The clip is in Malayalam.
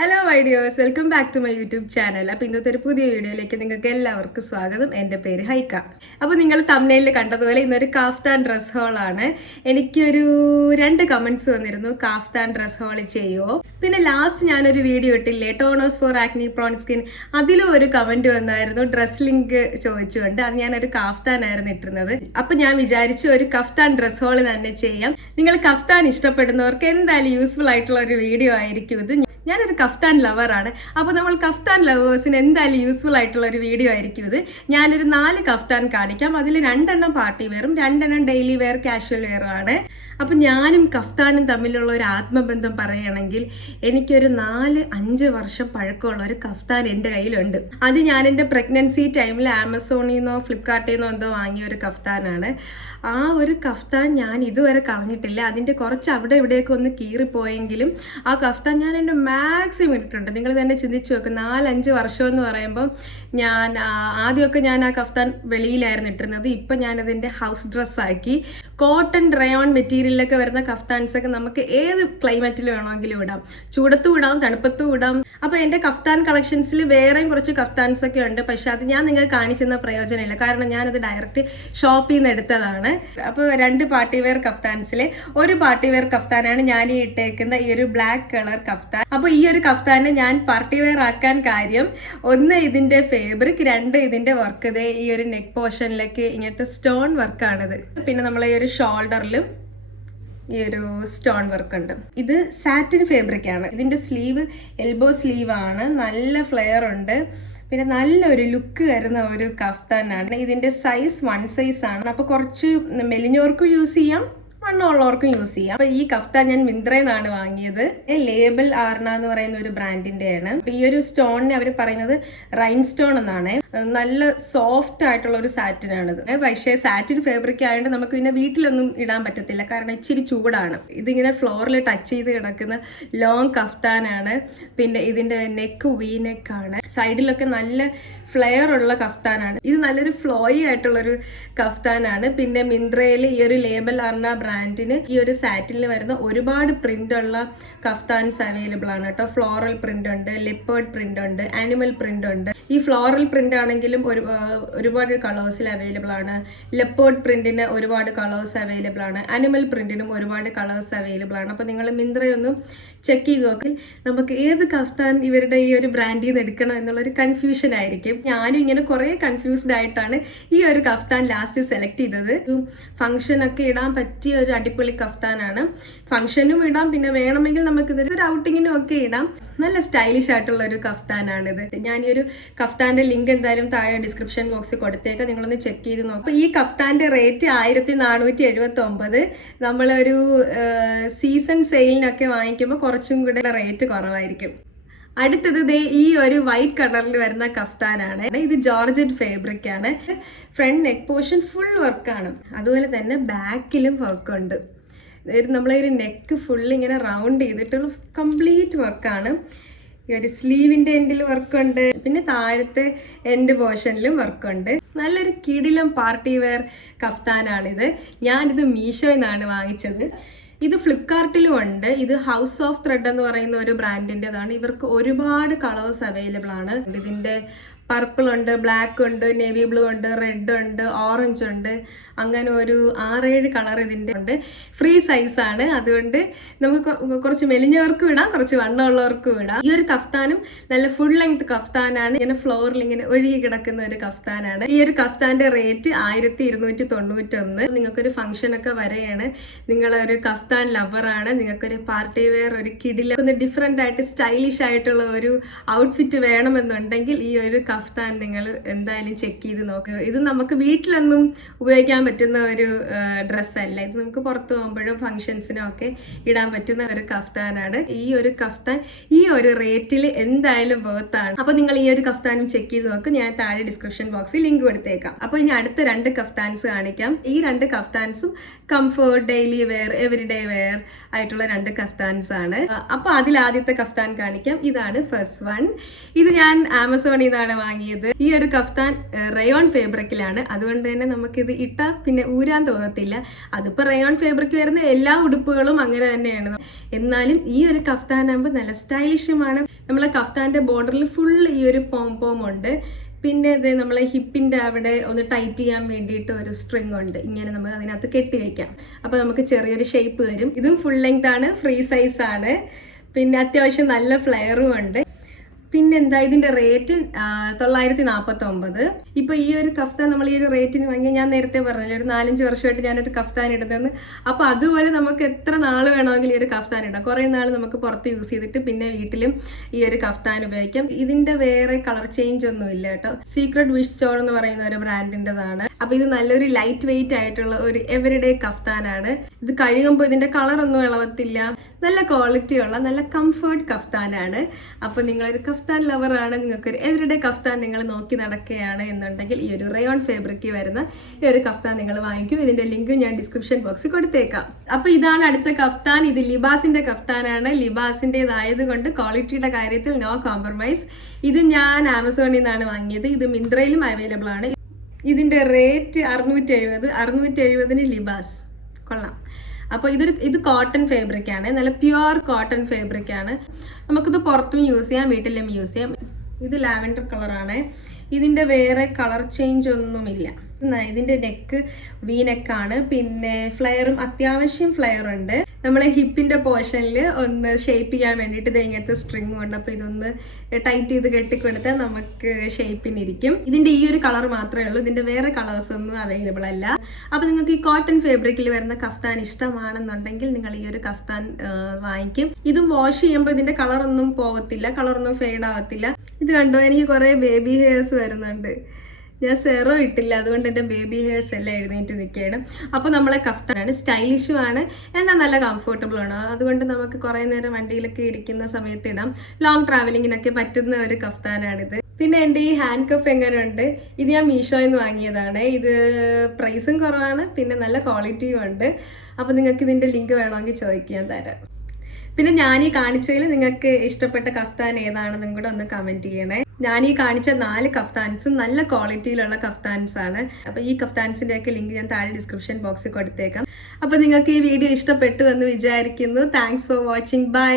Hello videos, welcome back to my YouTube channel. അപ്പോൾ ഇന്നത്തെ ഒരു പുതിയ വീഡിയോയിലേക്ക് നിങ്ങൾക്ക് എല്ലാവർക്കും സ്വാഗതം. എൻ്റെ പേര് ഹൈക്ക. അപ്പോൾ നിങ്ങൾ തംബ്നെയിലിൽ കണ്ടതുപോലെ ഇന്നൊരു കാഫ്താൻ ഡ്രസ് ഹോളാണ്. എനിക്കൊരു 2 കമൻറ്റ്സ് വന്നിരുന്നു, കാഫ്താൻ ഡ്രസ് ഹോൾ ചെയ്യുമോ. പിന്നെ ലാസ്റ്റ് ഞാനൊരു വീഡിയോ ഇട്ടില്ലേ, toners for acne prone skin, അതിലും ഒരു കമൻറ്റ് വന്നായിരുന്നു ഡ്രസ് ലിങ്ക് ചോദിച്ചുകൊണ്ട്. അത് ഞാനൊരു കാഫ്താനായിരുന്നു ഇട്ടിരുന്നത്. അപ്പോൾ ഞാൻ വിചാരിച്ചു ഒരു കഫ്താൻ ഡ്രസ് ഹോൾ തന്നെ ചെയ്യാം. നിങ്ങൾ കഫ്താൻ ഇഷ്ടപ്പെടുന്നവർക്ക് എന്തായാലും യൂസ്ഫുൾ ആയിട്ടുള്ള ഒരു വീഡിയോ ആയിരിക്കും ഇത്. ഞാനൊരു കഫ്താൻ ലവറാണ്. അപ്പോൾ നമ്മൾ കഫ്താൻ ലവേഴ്സിന് എന്തായാലും യൂസ്ഫുൾ ആയിട്ടുള്ള ഒരു വീഡിയോ ആയിരിക്കും ഇത്. ഞാനൊരു 4 കഫ്താൻ കാണിക്കാം. അതിൽ 2 പാർട്ടി വെയറും 2 ഡെയിലി വെയർ കാഷ്വൽ വെയറും ആണ്. അപ്പം ഞാനും കഫ്താനും തമ്മിലുള്ള ഒരു ആത്മബന്ധം പറയുകയാണെങ്കിൽ എനിക്കൊരു 4-5 വർഷം പഴക്കമുള്ള ഒരു കഫ്താൻ എൻ്റെ കയ്യിലുണ്ട്. അത് ഞാൻ എൻ്റെ പ്രഗ്നൻസി ടൈമിൽ ആമസോണിൽ നിന്നോ ഫ്ലിപ്കാർട്ടിൽ നിന്നോ എന്തോ വാങ്ങിയ ഒരു കഫ്താനാണ്. ആ ഒരു കഫ്താൻ ഞാൻ ഇതുവരെ കളഞ്ഞിട്ടില്ല. അതിൻ്റെ കുറച്ച് അവിടെ ഇവിടെയൊക്കെ ഒന്ന് കീറിപ്പോയെങ്കിലും ആ കഫ്താൻ ഞാൻ എൻ്റെ മാക്സിമം ഇട്ടിട്ടുണ്ട്. നിങ്ങൾ തന്നെ ചിന്തിച്ച് നോക്ക്, 4-5 വർഷം എന്ന് പറയുമ്പം ഞാൻ ആദ്യമൊക്കെ ഞാൻ ആ കഫ്താൻ വെളിയിലായിരുന്നു ഇട്ടിരുന്നത്. ഇപ്പം ഞാനതിൻ്റെ ഹൗസ് ഡ്രസ്സാക്കി. കോട്ടൺ റയോൺ മെറ്റീരിയലൊക്കെ വരുന്ന കഫ്താൻസ് ഒക്കെ നമുക്ക് ഏത് ക്ലൈമറ്റിൽ വേണമെങ്കിലും ഇടാം. ചൂടത്തും ഇടാം, തണുപ്പത്തും ഇടാം. അപ്പോൾ എൻ്റെ കഫ്താൻ കളക്ഷൻസിൽ വേറെയും കുറച്ച് കഫ്താൻസ് ഒക്കെ ഉണ്ട്. പക്ഷെ അത് ഞാൻ നിങ്ങൾക്ക് കാണിച്ചെന്ന പ്രയോജനമില്ല, കാരണം ഞാനത് ഡയറക്റ്റ് ഷോപ്പിൽ നിന്ന് എടുത്തതാണ്. അപ്പോൾ 2 പാർട്ടി വെയർ കഫ്താൻസിലെ ഒരു പാർട്ടി വെയർ കഫ്താനാണ് ഞാൻ ഈ ഇട്ടേക്കുന്ന ഈ ഒരു ബ്ലാക്ക് കളർ കഫ്താൻ. അപ്പോൾ ഈ ഒരു കഫ്താനെ ഞാൻ പാർട്ടി വെയർ ആക്കാൻ കാര്യം, 1 ഇതിൻ്റെ ഫാബ്രിക്, 2 ഇതിൻ്റെ വർക്ക്. ഇതേ ഈ ഒരു നെക്ക് പോർഷനിലേക്ക് ഇങ്ങനത്തെ സ്റ്റോൺ വർക്കാണിത്. പിന്നെ നമ്മളെ ഈ ഒരു ഷോൾഡറിലും ഈ ഒരു സ്റ്റോൺ വർക്ക് ഉണ്ട്. ഇത് സാറ്റിൻ ഫാബ്രിക് ആണ്. ഇതിൻ്റെ സ്ലീവ് എൽബോ സ്ലീവ് ആണ്. നല്ല ഫ്ലെയർ ഉണ്ട്. പിന്നെ നല്ലൊരു ലുക്ക് വരുന്ന ഒരു കഫ്താനാണ്. ഇതിൻ്റെ സൈസ് 1 സൈസ് ആണ്. അപ്പോൾ കുറച്ച് മെലിഞ്ഞവർക്കും യൂസ് ചെയ്യാം, വണ്ണമുള്ളവർക്കും യൂസ് ചെയ്യാം. അപ്പൊ ഈ കഫ്താൻ ഞാൻ മിന്ത്രയിൽ നിന്നാണ് വാങ്ങിയത്. ലേബൽ ആർണ എന്ന് പറയുന്ന ഒരു ബ്രാൻഡിന്റെ ആണ്. അപ്പൊ ഈ ഒരു സ്റ്റോണിന് അവർ പറയുന്നത് റൈൻ സ്റ്റോൺ എന്നാണ്. നല്ല സോഫ്റ്റ് ആയിട്ടുള്ള ഒരു സാറ്റിൻ ആണിത്. പക്ഷേ സാറ്റിൻ ഫാബ്രിക് ആയതുകൊണ്ട് നമുക്ക് പിന്നെ വീട്ടിലൊന്നും ഇടാൻ പറ്റത്തില്ല, കാരണം ഇച്ചിരി ചൂടാണ്. ഇതിങ്ങനെ ഫ്ലോറിൽ ടച്ച് ചെയ്ത് കിടക്കുന്ന ലോങ് കഫ്താനാണ്. പിന്നെ ഇതിന്റെ നെക്ക് വി നെക്ക് ആണ്. സൈഡിലൊക്കെ നല്ല ഫ്ലെയർ ഉള്ള കഫ്താനാണ്. ഇത് നല്ലൊരു ഫ്ലോയി ആയിട്ടുള്ളൊരു കഫ്താനാണ്. പിന്നെ മിന്ത്രയിൽ ഈ ഒരു ലേബൽ ആർണ ബ്രാൻഡിന് ഈ ഒരു സാറ്റിനിൽ വരുന്ന ഒരുപാട് പ്രിന്റ് ഉള്ള കഫ്താൻസ് അവൈലബിൾ ആണ് കേട്ടോ. ഫ്ലോറൽ പ്രിന്റ് ഉണ്ട്, ലെപ്പേർഡ് പ്രിന്റ് ഉണ്ട്, ആനിമൽ പ്രിന്റ് ഉണ്ട്. ഈ ഫ്ലോറൽ പ്രിന്റ് ആണെങ്കിലും ഒരുപാട് കളേഴ്സിൽ അവൈലബിൾ ആണ്. ലെപ്പേർഡ് പ്രിന്റിന് ഒരുപാട് കളേഴ്സ് അവൈലബിൾ ആണ്. ആനിമൽ പ്രിന്റിനും ഒരുപാട് കളേഴ്സ് അവൈലബിൾ ആണ്. അപ്പോൾ നിങ്ങൾ മിന്ത്രയൊന്നും ചെക്ക് ചെയ്ത് നോക്കി നമുക്ക് ഏത് കഫ്താൻ ഇവരുടെ ഈ ഒരു ബ്രാൻഡിൽ നിന്ന് എടുക്കണം എന്നുള്ളൊരു കൺഫ്യൂഷൻ ആയിരിക്കും. ഞാനും ഇങ്ങനെ കുറേ കൺഫ്യൂസ്ഡ് ആയിട്ടാണ് ഈ ഒരു കഫ്താൻ ലാസ്റ്റ് സെലക്ട് ചെയ്തത്. ഫംഗ്ഷനൊക്കെ ഇടാൻ പറ്റിയ ഒരു അടിപൊളി കഫ്താനാണ്. ഫംഗ്ഷനും ഇടാം, പിന്നെ വേണമെങ്കിൽ നമുക്ക് ഇതൊരു ഔട്ടിങ്ങിനും ഒക്കെ ഇടാം. നല്ല സ്റ്റൈലിഷ് ആയിട്ടുള്ള ഒരു കഫ്താനാണിത്. ഞാൻ ഈ ഒരു കഫ്താന്റെ ലിങ്ക് എന്തായാലും താഴെ ഡിസ്ക്രിപ്ഷൻ ബോക്സിൽ കൊടുത്തേക്കാം, നിങ്ങളൊന്ന് ചെക്ക് ചെയ്ത് നോക്കാം. അപ്പോൾ ഈ കഫ്താന്റെ റേറ്റ് 1479. നമ്മളൊരു സീസൺ സെയിലിനൊക്കെ വാങ്ങിക്കുമ്പോൾ കുറച്ചും കൂടെ റേറ്റ് കുറവായിരിക്കും. അടുത്തത് ദേ ഈ ഒരു വൈറ്റ് കളറിൽ വരുന്ന കഫ്താനാണ്. ഇത് ജോർജറ്റ് ഫാബ്രിക് ആണ്. ഫ്രണ്ട് നെക്ക് പോർഷൻ ഫുൾ വർക്കാണ്. അതുപോലെ തന്നെ ബാക്കിലും വർക്ക് ഉണ്ട്. നമ്മളെ ഒരു നെക്ക് ഫുൾ ഇങ്ങനെ റൗണ്ട് ചെയ്തിട്ടുള്ള കംപ്ലീറ്റ് വർക്കാണ്. ഈ ഒരു സ്ലീവിൻ്റെ എൻഡിൽ വർക്കുണ്ട്, പിന്നെ താഴത്തെ എൻഡ് പോർഷനിലും വർക്കുണ്ട്. നല്ലൊരു കിടിലം പാർട്ടി വെയർ കഫ്താനാണിത്. ഞാനിത് മീഷോയിൽ നിന്നാണ് വാങ്ങിച്ചത്. ഇത് ഫ്ലിപ്കാർട്ടിലും ഉണ്ട്. ഇത് ഹൗസ് ഓഫ് ത്രെഡ് എന്ന് പറയുന്ന ഒരു ബ്രാൻഡിൻ്റെതാണ്. ഇവർക്ക് ഒരുപാട് കളേഴ്സ് അവൈലബിൾ ആണ്. ഇതിൻ്റെ പർപ്പിൾ ഉണ്ട്, ബ്ലാക്ക് ഉണ്ട്, നേവി ബ്ലൂ ഉണ്ട്, റെഡ് ഉണ്ട്, ഓറഞ്ച് ഉണ്ട്. അങ്ങനെ ഒരു 6-7 കളർ ഇതിൻ്റെ ഉണ്ട്. ഫ്രീ സൈസാണ്. അതുകൊണ്ട് നമുക്ക് കുറച്ച് മെലിഞ്ഞവർക്കും ഇടാം, കുറച്ച് വണ്ണമുള്ളവർക്കും ഇടാം. ഈ ഒരു കഫ്താനും നല്ല ഫുൾ ലെങ്ത് കഫ്താനാണ്. ഇങ്ങനെ ഫ്ലോറിൽ ഇങ്ങനെ ഒഴുകി കിടക്കുന്ന ഒരു കഫ്താനാണ്. ഈ ഒരു കഫ്താന്റെ റേറ്റ് 1291. നിങ്ങൾക്കൊരു ഫംഗ്ഷനൊക്കെ വരെയാണ്, നിങ്ങളൊരു കഫ്താൻ ലവറാണ്, നിങ്ങൾക്കൊരു പാർട്ടി വെയർ, ഒരു കിടില ഒന്ന് ഡിഫറെൻ്റ് ആയിട്ട് സ്റ്റൈലിഷ് ആയിട്ടുള്ള ഒരു ഔട്ട്ഫിറ്റ് വേണമെന്നുണ്ടെങ്കിൽ ഈ ഒരു കഫ്താൻ നിങ്ങൾ എന്തായാലും ചെക്ക് ചെയ്ത് നോക്കുക. ഇത് നമുക്ക് വീട്ടിലൊന്നും ഉപയോഗിക്കാൻ പറ്റുന്ന ഒരു ഡ്രസ്സല്ല. ഇത് നമുക്ക് പുറത്ത് പോകുമ്പോഴും ഫംഗ്ഷൻസിനും ഒക്കെ ഇടാൻ പറ്റുന്ന ഒരു കഫ്താനാണ്. ഈ ഒരു കഫ്താൻ ഈ ഒരു റേറ്റിൽ എന്തായാലും വേർത്താണ്. അപ്പോൾ നിങ്ങൾ ഈ ഒരു കഫ്താനും ചെക്ക് ചെയ്ത് നോക്കുക. ഞാൻ താഴെ ഡിസ്ക്രിപ്ഷൻ ബോക്സിൽ ലിങ്ക് കൊടുത്തേക്കാം. അപ്പോൾ ഇനി അടുത്ത 2 കഫ്താൻസ് കാണിക്കാം. ഈ 2 കഫ്താൻസും comfort, daily wear, everyday wear ആയിട്ടുള്ള 2 കഫ്താൻസ് ആണ്. അപ്പോൾ അതിൽ ആദ്യത്തെ കഫ്താൻ കാണിക്കാം. ഇതാണ് ഫസ്റ്റ് വൺ. ഇത് ഞാൻ ആമസോണിൽ നിന്നാണ് വാങ്ങിയത്. ഈ ഒരു കഫ്താൻ റയോൺ ഫാബ്രിക്കിലാണ്, അതുകൊണ്ട് തന്നെ നമുക്കിത് ഇട്ടാൽ പിന്നെ ഊരാൻ തോന്നത്തില്ല. അതിപ്പോൾ റയോൺ ഫാബ്രിക് വരുന്ന എല്ലാ ഉടുപ്പുകളും അങ്ങനെ തന്നെയാണ്. എന്നാലും ഈ ഒരു കഫ്താനാകുമ്പോൾ നല്ല സ്റ്റൈലിഷുമാണ്. നമ്മളെ കഫ്താന്റെ ബോർഡറിൽ ഫുൾ ഈ ഒരു പോം ഉണ്ട്. പിന്നെ ഇത് നമ്മളെ ഹിപ്പിൻ്റെ അവിടെ ഒന്ന് ടൈറ്റ് ചെയ്യാൻ വേണ്ടിയിട്ട് ഒരു സ്ട്രിങ് ഉണ്ട്, ഇങ്ങനെ നമുക്ക് അതിനകത്ത് കെട്ടി വെക്കാം. അപ്പോൾ നമുക്ക് ചെറിയൊരു ഷേപ്പ് വരും. ഇതും ഫുൾ ലെങ്ത് ആണ്, ഫ്രീ സൈസ് ആണ്, പിന്നെ അത്യാവശ്യം നല്ല ഫ്ലെയറും ഉണ്ട്. പിന്നെന്താ ഇതിന്റെ റേറ്റ് 949. ഇപ്പൊ ഈ ഒരു കഫ്താൻ നമ്മൾ ഈ ഒരു റേറ്റിന് വാങ്ങിയാൽ, ഞാൻ നേരത്തെ പറഞ്ഞല്ലോ ഒരു 4-5 വർഷമായിട്ട് ഞാനൊരു കഫ്താൻ ഇടുന്നതെന്ന്. അപ്പൊ അതുപോലെ നമുക്ക് എത്ര നാൾ വേണമെങ്കിലും ഈ ഒരു കഫ്താൻ ഇടാം. കുറെ നാൾ നമുക്ക് പുറത്ത് യൂസ് ചെയ്തിട്ട് പിന്നെ വീട്ടിലും ഈ ഒരു കഫ്താൻ ഉപയോഗിക്കാം. ഇതിന്റെ വേറെ കളർ ചേഞ്ച് ഒന്നും ഇല്ല കേട്ടോ. സീക്രട്ട് വിഷ് സ്റ്റോർ എന്ന് പറയുന്ന ഒരു ബ്രാൻഡിൻ്റെതാണ്. അപ്പൊ ഇത് നല്ലൊരു ലൈറ്റ് വെയിറ്റ് ആയിട്ടുള്ള ഒരു എവരിഡേ കഫ്താനാണ്. ഇത് കഴുകുമ്പോൾ ഇതിന്റെ കളർ ഒന്നും ഇളവത്തില്ല. നല്ല ക്വാളിറ്റി ഉള്ള നല്ല കംഫർട്ട് കഫ്താനാണ്. അപ്പൊ നിങ്ങളൊരു കഫ്താൻ ലവറാണ്, നിങ്ങൾക്ക് ഒരു എവരിഡേ കഫ്താൻ നിങ്ങൾ നോക്കി നടക്കുകയാണ് എന്നുണ്ടെങ്കിൽ ഈ ഒരു റയോൺ ഫാബ്രിക്കിൽ വരുന്ന ഈ ഒരു കഫ്താൻ നിങ്ങൾ വാങ്ങിക്കും. ഇതിന്റെ ലിങ്ക് ഞാൻ ഡിസ്ക്രിപ്ഷൻ ബോക്സിൽ കൊടുത്തേക്കാം. അപ്പൊ ഇതാണ് അടുത്ത കഫ്താൻ. ഇത് ലിബാസിന്റെ കഫ്താനാണ്. ലിബാസിൻ്റെതായത് കൊണ്ട് ക്വാളിറ്റിയുടെ കാര്യത്തിൽ നോ കോംപ്രമൈസ്. ഇത് ഞാൻ ആമസോണിൽ നിന്നാണ് വാങ്ങിയത്. ഇത് മിന്ത്രയിലും അവൈലബിൾ ആണ്. ഇതിന്റെ റേറ്റ് 670 ലിബാസ്. കൊള്ളാം. അപ്പോൾ ഇത് കോട്ടൺ ഫാബ്രിക് ആണ്, നല്ല പ്യുവർ കോട്ടൺ ഫാബ്രിക് ആണ്. നമുക്കിത് പുറത്തും യൂസ് ചെയ്യാം, വീട്ടിലും യൂസ് ചെയ്യാം. ഇത് ലാവൻഡർ കളറാണ്. ഇതിൻ്റെ വേറെ കളർ ചേഞ്ച് ഒന്നുമില്ല. ഇതിൻ്റെ നെക്ക് വി നെക്കാണ്, പിന്നെ ഫ്ലെയറും അത്യാവശ്യം ഫ്ലെയർ ഉണ്ട്. നമ്മളെ ഹിപ്പിൻ്റെ പോർഷനിൽ ഒന്ന് ഷേപ്പ് ചെയ്യാൻ വേണ്ടിയിട്ട് ഇത് ഇങ്ങനത്തെ സ്ട്രിങ് ഉണ്ട്. അപ്പോൾ ഇതൊന്ന് ടൈറ്റ് ചെയ്ത് കെട്ടിക്കൊടുത്താൽ നമുക്ക് ഷേപ്പിനിരിക്കും. ഇതിൻ്റെ ഈ ഒരു കളർ മാത്രമേ ഉള്ളൂ, ഇതിൻ്റെ വേറെ കളേഴ്സ് ഒന്നും അവൈലബിൾ അല്ല. അപ്പോൾ നിങ്ങൾക്ക് ഈ കോട്ടൺ ഫാബ്രിക്കിൽ വരുന്ന കഫ്താൻ ഇഷ്ടമാണെന്നുണ്ടെങ്കിൽ നിങ്ങൾ ഈ ഒരു കഫ്താൻ വാങ്ങിക്കും. ഇതും വാഷ് ചെയ്യുമ്പോൾ ഇതിൻ്റെ കളറൊന്നും പോകത്തില്ല, കളറൊന്നും ഫെയ്ഡ് ആവത്തില്ല. ഇത് കണ്ടോ, എനിക്ക് കുറേ ബേബി ഹെയർസ് വരുന്നുണ്ട്. ഞാൻ സെറോ ഇട്ടില്ല, അതുകൊണ്ട് എൻ്റെ ബേബി ഹെയർസ് എല്ലാം എഴുന്നേറ്റ് നിൽക്കുകയാണ്. അപ്പോൾ നമ്മളെ കഫ്താനാണ്, സ്റ്റൈലിഷും ആണ്, എന്നാൽ നല്ല കംഫർട്ടബിൾ ആണ്. അതുകൊണ്ട് നമുക്ക് കുറേ നേരം വണ്ടിയിലൊക്കെ ഇരിക്കുന്ന സമയത്ത് ഇടാം. ലോങ് ട്രാവലിങ്ങിനൊക്കെ പറ്റുന്ന ഒരു കഫ്താനാണിത്. പിന്നെ എൻ്റെ ഈ ഹാൻഡ് കഫ് എങ്ങനെയുണ്ട്? ഇത് ഞാൻ മീഷോയിൽ നിന്ന് വാങ്ങിയതാണ്. ഇത് പ്രൈസും കുറവാണ്, പിന്നെ നല്ല ക്വാളിറ്റിയും ഉണ്ട്. അപ്പോൾ നിങ്ങൾക്ക് ഇതിൻ്റെ ലിങ്ക് വേണമെങ്കിൽ ചോദിക്കാൻ തരാം. പിന്നെ ഞാൻ ഈ കാണിച്ചതിൽ നിങ്ങൾക്ക് ഇഷ്ടപ്പെട്ട കഫ്താൻ ഏതാണെന്നും കൂടെ ഒന്ന് കമൻറ്റ് ചെയ്യണേ. ഞാൻ ഈ കാണിച്ച 4 കഫ്താൻസും നല്ല ക്വാളിറ്റിയിലുള്ള കഫ്താൻസ് ആണ്. അപ്പോൾ ഈ കഫ്താൻസിൻ്റെ ഒക്കെ ലിങ്ക് ഞാൻ താഴെ ഡിസ്ക്രിപ്ഷൻ ബോക്സിൽ കൊടുത്തേക്കാം. അപ്പോൾ നിങ്ങൾക്ക് ഈ വീഡിയോ ഇഷ്ടപ്പെട്ടു എന്ന് വിചാരിക്കുന്നു. Thanks for watching. ബൈ.